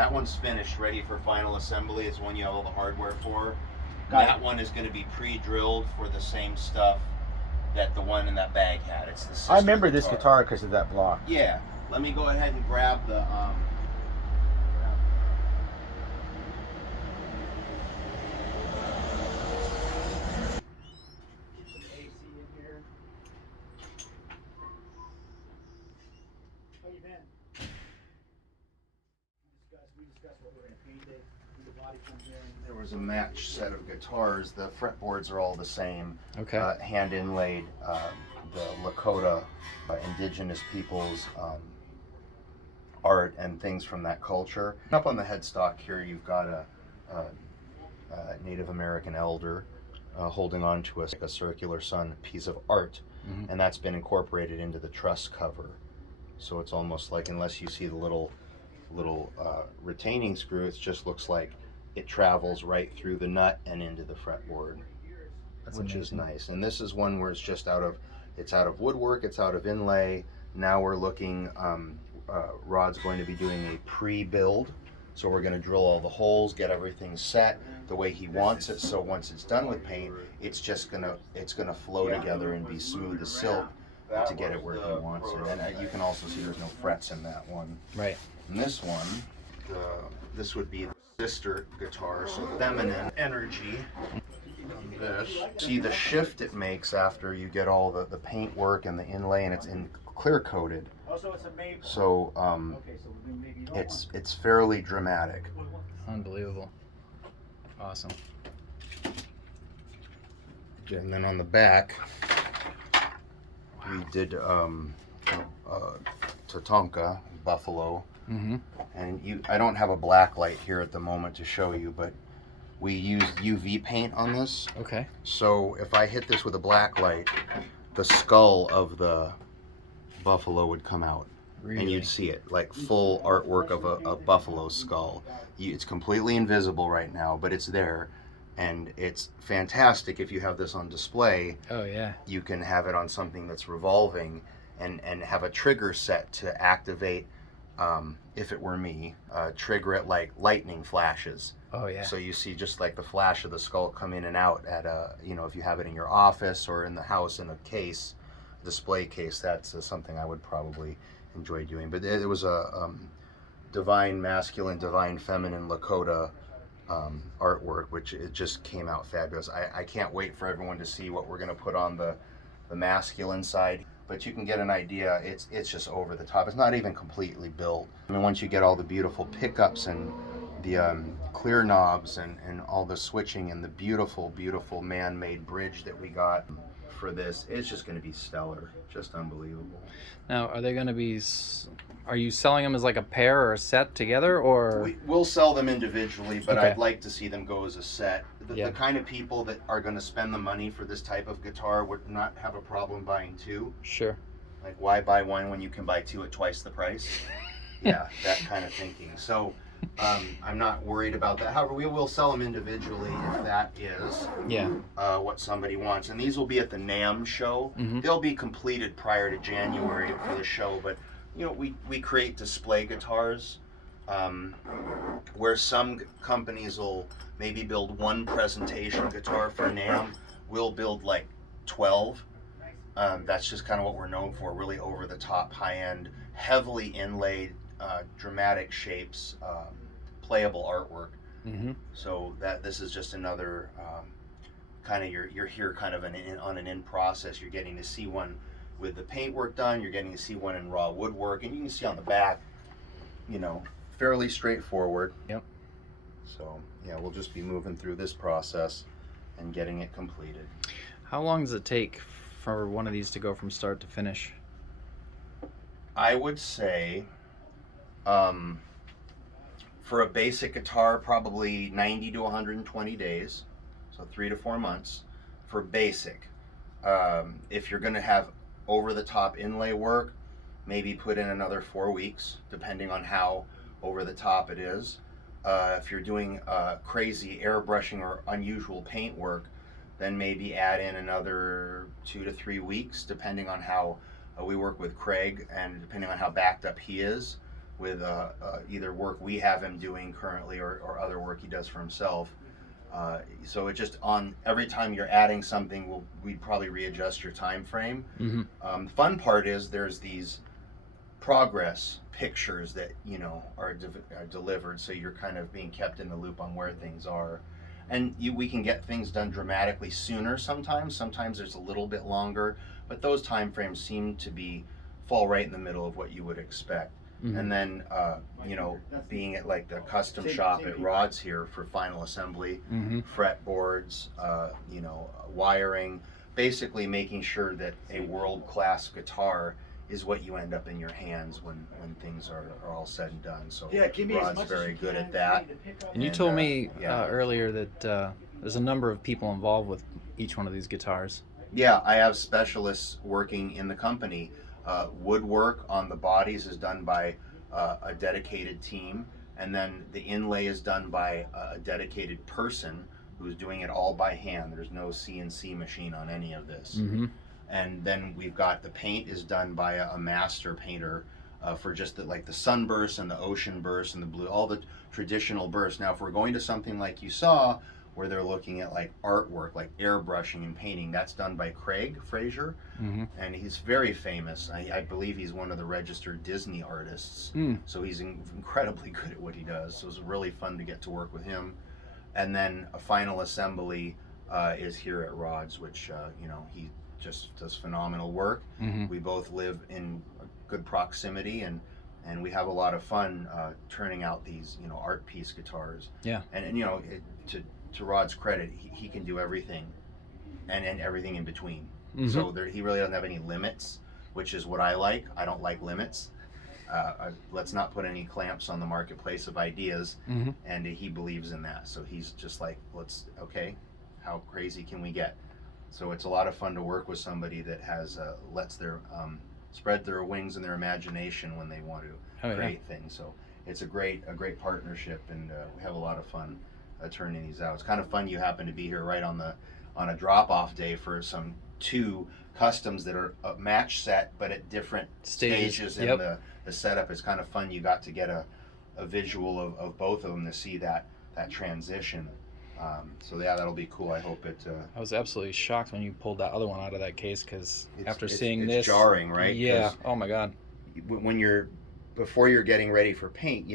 that one's finished, ready for final assembly. It's one you have all the hardware for. That one is going to be pre-drilled for the same stuff that the one in that bag had. It's the sister I remember this guitar because of that block. Yeah. Let me go ahead and grab the There was a match set of guitars. The fretboards are all the same. Okay. Hand inlaid. The Lakota indigenous peoples art and things from that culture. Up on the headstock here, you've got a Native American elder holding on to a circular sun piece of art, and that's been incorporated into the truss cover. So it's almost like, unless you see the little retaining screw, it just looks like it travels right through the nut and into the fretboard, which is nice. And this is one where it's just out of woodwork, it's out of inlay. Now we're looking, Rod's going to be doing a pre-build. So we're going to drill all the holes, get everything set the way he wants it. So once it's done with paint, it's gonna flow together and be smooth as silk to get it where he wants it. And you can also see there's no frets in that one. Right. And this one, this would be the sister guitar, so the feminine energy. This. See the shift it makes after you get all the paint work and the inlay, and it's clear coated. So it's fairly dramatic. Unbelievable. Awesome. And then on the back, we did Tatonka, buffalo. And I don't have a black light here at the moment to show you, but we used UV paint on this. Okay. So if I hit this with a black light, the skull of the buffalo would come out. Really? And you'd see it, like full artwork of a buffalo skull. It's completely invisible right now, but it's there. And it's fantastic if you have this on display. Oh yeah. You can have it on something that's revolving and have a trigger set to activate, if it were me, trigger it like lightning flashes. Oh yeah. So you see just like the flash of the skull come in and out at if you have it in your office or in the house in a case, display case, that's something I would probably enjoy doing. But it was a divine masculine, divine feminine Lakota artwork, which it just came out fabulous. I can't wait for everyone to see what we're going to put on the masculine side. But you can get an idea. It's just over the top. It's not even completely built. I mean, once you get all the beautiful pickups and the clear knobs and all the switching and the beautiful, beautiful man-made bridge that we got for this, it's just going to be stellar. Just unbelievable. Now, are they going to be? Are you selling them as like a pair or a set together, or? We'll sell them individually, but Okay. I'd like to see them go as a set. The kind of people that are going to spend the money for this type of guitar would not have a problem buying two. Sure. Like, why buy one when you can buy two at twice the price? Yeah, that kind of thinking. So I'm not worried about that. However, we will sell them individually if that is what somebody wants. And these will be at the NAMM show. They'll be completed prior to January for the show, but we create display guitars where some companies will maybe build one presentation guitar for NAMM. We'll build like 12. That's just kind of what we're known for, really over the top, high end, heavily inlaid, dramatic shapes, playable artwork. So this is just another kind of, you're here kind of on an in process. You're getting to see one with the paintwork done, you're getting to see one in raw woodwork, and you can see on the back, fairly straightforward. Yep. So yeah, we'll just be moving through this process and getting it completed. How long does it take for one of these to go from start to finish? I would say for a basic guitar, probably 90 to 120 days, so 3 to 4 months for basic. If you're going to have over-the-top inlay work, maybe put in another 4 weeks, depending on how over-the-top it is. If you're doing crazy airbrushing or unusual paint work, then maybe add in another 2 to 3 weeks, depending on how we work with Craig and depending on how backed up he is. with either work we have him doing currently or other work he does for himself. So it just on every time you're adding something, we'd probably readjust your time frame. The fun part is there's these progress pictures that are delivered, so you're kind of being kept in the loop on where things are, and we can get things done dramatically sooner sometimes. Sometimes there's a little bit longer, but those time frames seem to fall right in the middle of what you would expect. And then being at like the custom shop at Rod's here for final assembly, fretboards, wiring, basically making sure that a world-class guitar is what you end up in your hands when things are all said and done. So Rod's very good at that. And you told me earlier that there's a number of people involved with each one of these guitars. Yeah, I have specialists working in the company. Woodwork on the bodies is done by a dedicated team, and then the inlay is done by a dedicated person who's doing it all by hand. There's no CNC machine on any of this. And then we've got the paint is done by a master painter for just the sunburst and the ocean burst and the blue, all the traditional bursts. Now if we're going to something like you saw, where they're looking at like artwork, like airbrushing and painting, that's done by Craig Fraser, and he's very famous. I believe he's one of the registered Disney artists, so he's incredibly good at what he does. So it was really fun to get to work with him. And then a final assembly is here at Rod's, which he just does phenomenal work. We both live in good proximity, and we have a lot of fun turning out these art piece guitars. And to Rod's credit, he can do everything and everything in between. So he really doesn't have any limits, which is what I like. I don't like limits. Let's not put any clamps on the marketplace of ideas, and he believes in that. So he's just like, how crazy can we get? So it's a lot of fun to work with somebody that has lets their spread their wings and their imagination when they want to create things. So it's a great partnership, and we have a lot of fun turning these out. It's kind of fun you happen to be here right on a drop-off day for some 2 customs that are a match set but at different stages in the setup. It's kind of fun you got to get a visual of both of them to see that transition. So yeah, that'll be cool. I hope it I was absolutely shocked when you pulled that other one out of that case, because after seeing it's this, jarring, right? Yeah. Oh my god. Before you're getting ready for paint,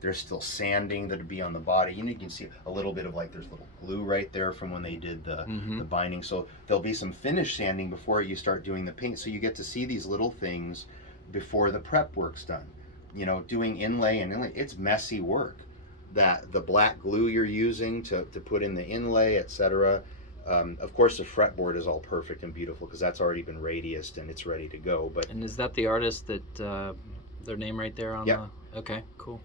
there's still sanding that'd be on the body. You can see a little bit of there's little glue right there from when they did the binding. So there'll be some finish sanding before you start doing the paint. So you get to see these little things before the prep work's done. Doing inlay, it's messy work. That the black glue you're using to put in the inlay, etc. Of course, the fretboard is all perfect and beautiful because that's already been radiused and it's ready to go. And is that the artist that their name right there on the? Okay, cool.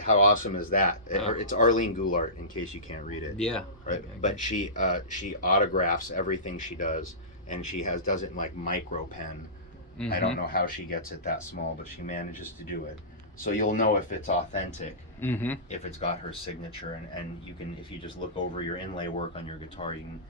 How awesome is that? It's Arlene Goulart, in case you can't read it. Yeah. Right. Okay. But she autographs everything she does, and she does it in micro pen. I don't know how she gets it that small, but she manages to do it. So you'll know if it's authentic, if it's got her signature, and you can, if you just look over your inlay work on your guitar, you can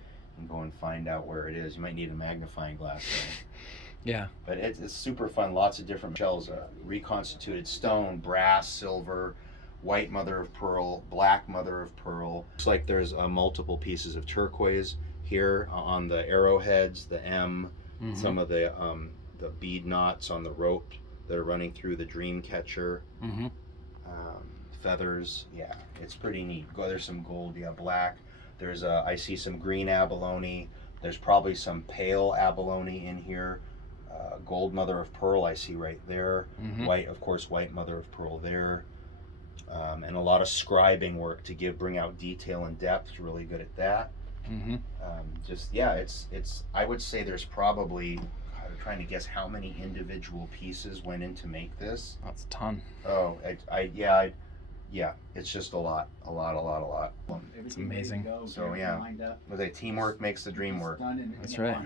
go and find out where it is. You might need a magnifying glass though. Yeah. But it's super fun. Lots of different shells, reconstituted stone, brass, silver, white mother of pearl, black mother of pearl. Looks like there's multiple pieces of turquoise here on the arrowheads, the M, some of the bead knots on the rope that are running through the dream catcher. Feathers, yeah, it's pretty neat. There's some gold, black. There's I see some green abalone. There's probably some pale abalone in here. Gold mother of pearl I see right there. White, of course, white mother of pearl there. And a lot of scribing work to bring out detail and depth. Really good at that. It's I would say there's probably, I'm trying to guess how many individual pieces went in to make this. That's a ton. Oh, it's just a lot. It's amazing. So teamwork makes the dream work. That's right.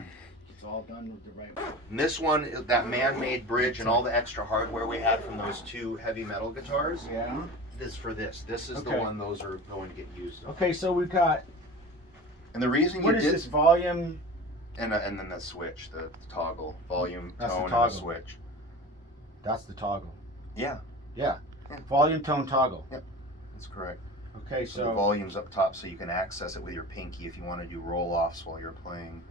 It's all done with the right way. And this one, that man-made bridge and all the extra hardware we had from those 2 heavy metal guitars. Yeah. This for this. This is the one those are going to get used. Okay, so we've got. And the reason what is this volume? And then the switch, the toggle, volume, That's tone, the toggle. and the switch. That's the toggle. Yeah. Yeah. Volume tone toggle. Yep. That's correct. Okay, So the so volume's up top, so you can access it with your pinky if you want to do roll-offs while you're playing.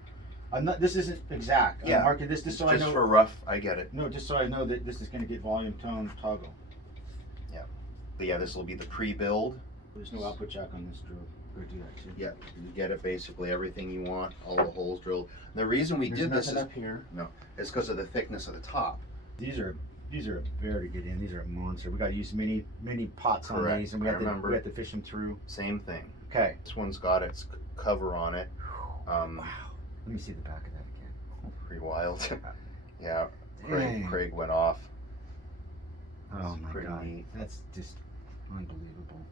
I'm not. This isn't exact. Yeah. I'm marking this just so I Just know. for rough, I get it. No, just so I know that this is going to get volume tone toggle. But yeah, this will be the pre-build. There's no output jack on this drill. We're gonna do that too. Yeah, you get it basically everything you want, all the holes drilled. The reason we There's did this nothing is up here. because of the thickness of the top. These are very good in. These are a monster. We got to use mini pots on Correct. these, and we I have to remember. fish them through. Same thing. Okay. This one's got its cover on it. Wow. Let me see the back of that again. Pretty wild. Yeah, Dang. Craig went off. Oh It's my pretty god. neat. That's just unbelievable.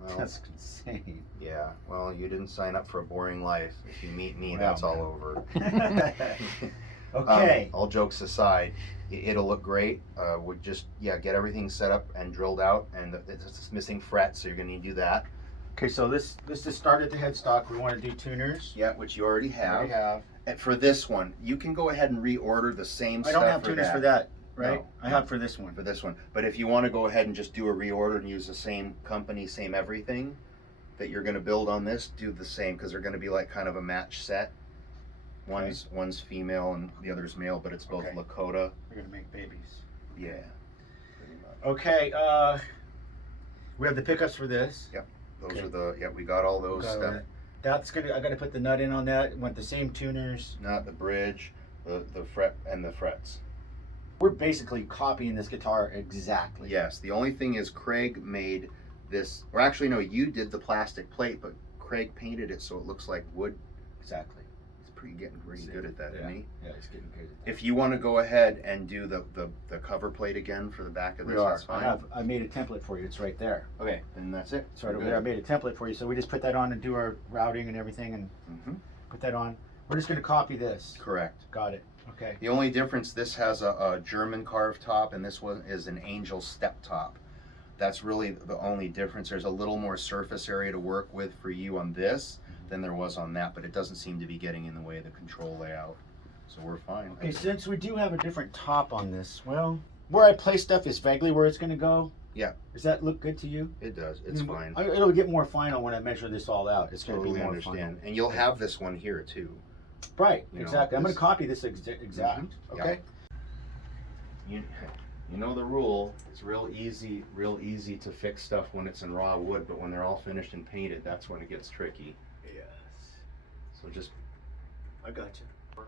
Well, That's insane. yeah. Well, you didn't sign up for a boring life. If you meet me, Wow, that's all man. over. Okay. All jokes aside, it'll look great. We'll just get everything set up and drilled out, and it's missing frets, so you're gonna need to do that. Okay, so this is start at the headstock. We want to do tuners. Yeah, which you already have. We have. And for this one, you can go ahead and reorder the same I stuff. don't have tuners for that, right? No. I have for this one. For this one, but if you want to go ahead and just do a reorder and use the same company, same everything that you're going to build on this, do the same because they're going to be like kind of a match set. One's female and the other's male, but it's both Okay. Lakota. We're gonna make babies. Yeah. Pretty much. Okay. We have the pickups for this. Those Okay. are the we got all those Got stuff. that. That's gonna. I gotta put the nut in on that. Want the same tuners. Not the bridge, the fret and the frets. We're basically copying this guitar exactly. Yes. The only thing is Craig made this, or actually no, you did the plastic plate, but Craig painted it so it looks like wood. Exactly. He's getting pretty good at that, isn't he? Yeah, he's getting good at that. If you want to go ahead and do the cover plate again for the back of this, that's fine. I made a template for you. It's right there. Okay, then that's it. It's right We're over there. I good. made a template for you. So we just put that on and do our routing and everything and Mhm. put that on. We're just gonna copy this. Correct. Got it. Okay. The only difference, this has a German carved top, and this one is an angel step top. That's really the only difference. There's a little more surface area to work with for you on this than there was on that, but it doesn't seem to be getting in the way of the control layout. So we're fine. Okay, since we do have a different top on this, well, where I place stuff is vaguely where it's gonna go. Yeah. Does that look good to you? It does. It's fine. It'll get more final when I measure this all out. It's gonna Totally be more understand. And you'll have this one here too. final. Right. You know, Exactly. I'm gonna this- copy this exact. Mhm. Yeah. Okay. You know the rule. It's real easy to fix stuff when it's in raw wood, but when they're all finished and painted, that's when it gets tricky. Yes. So just I got you.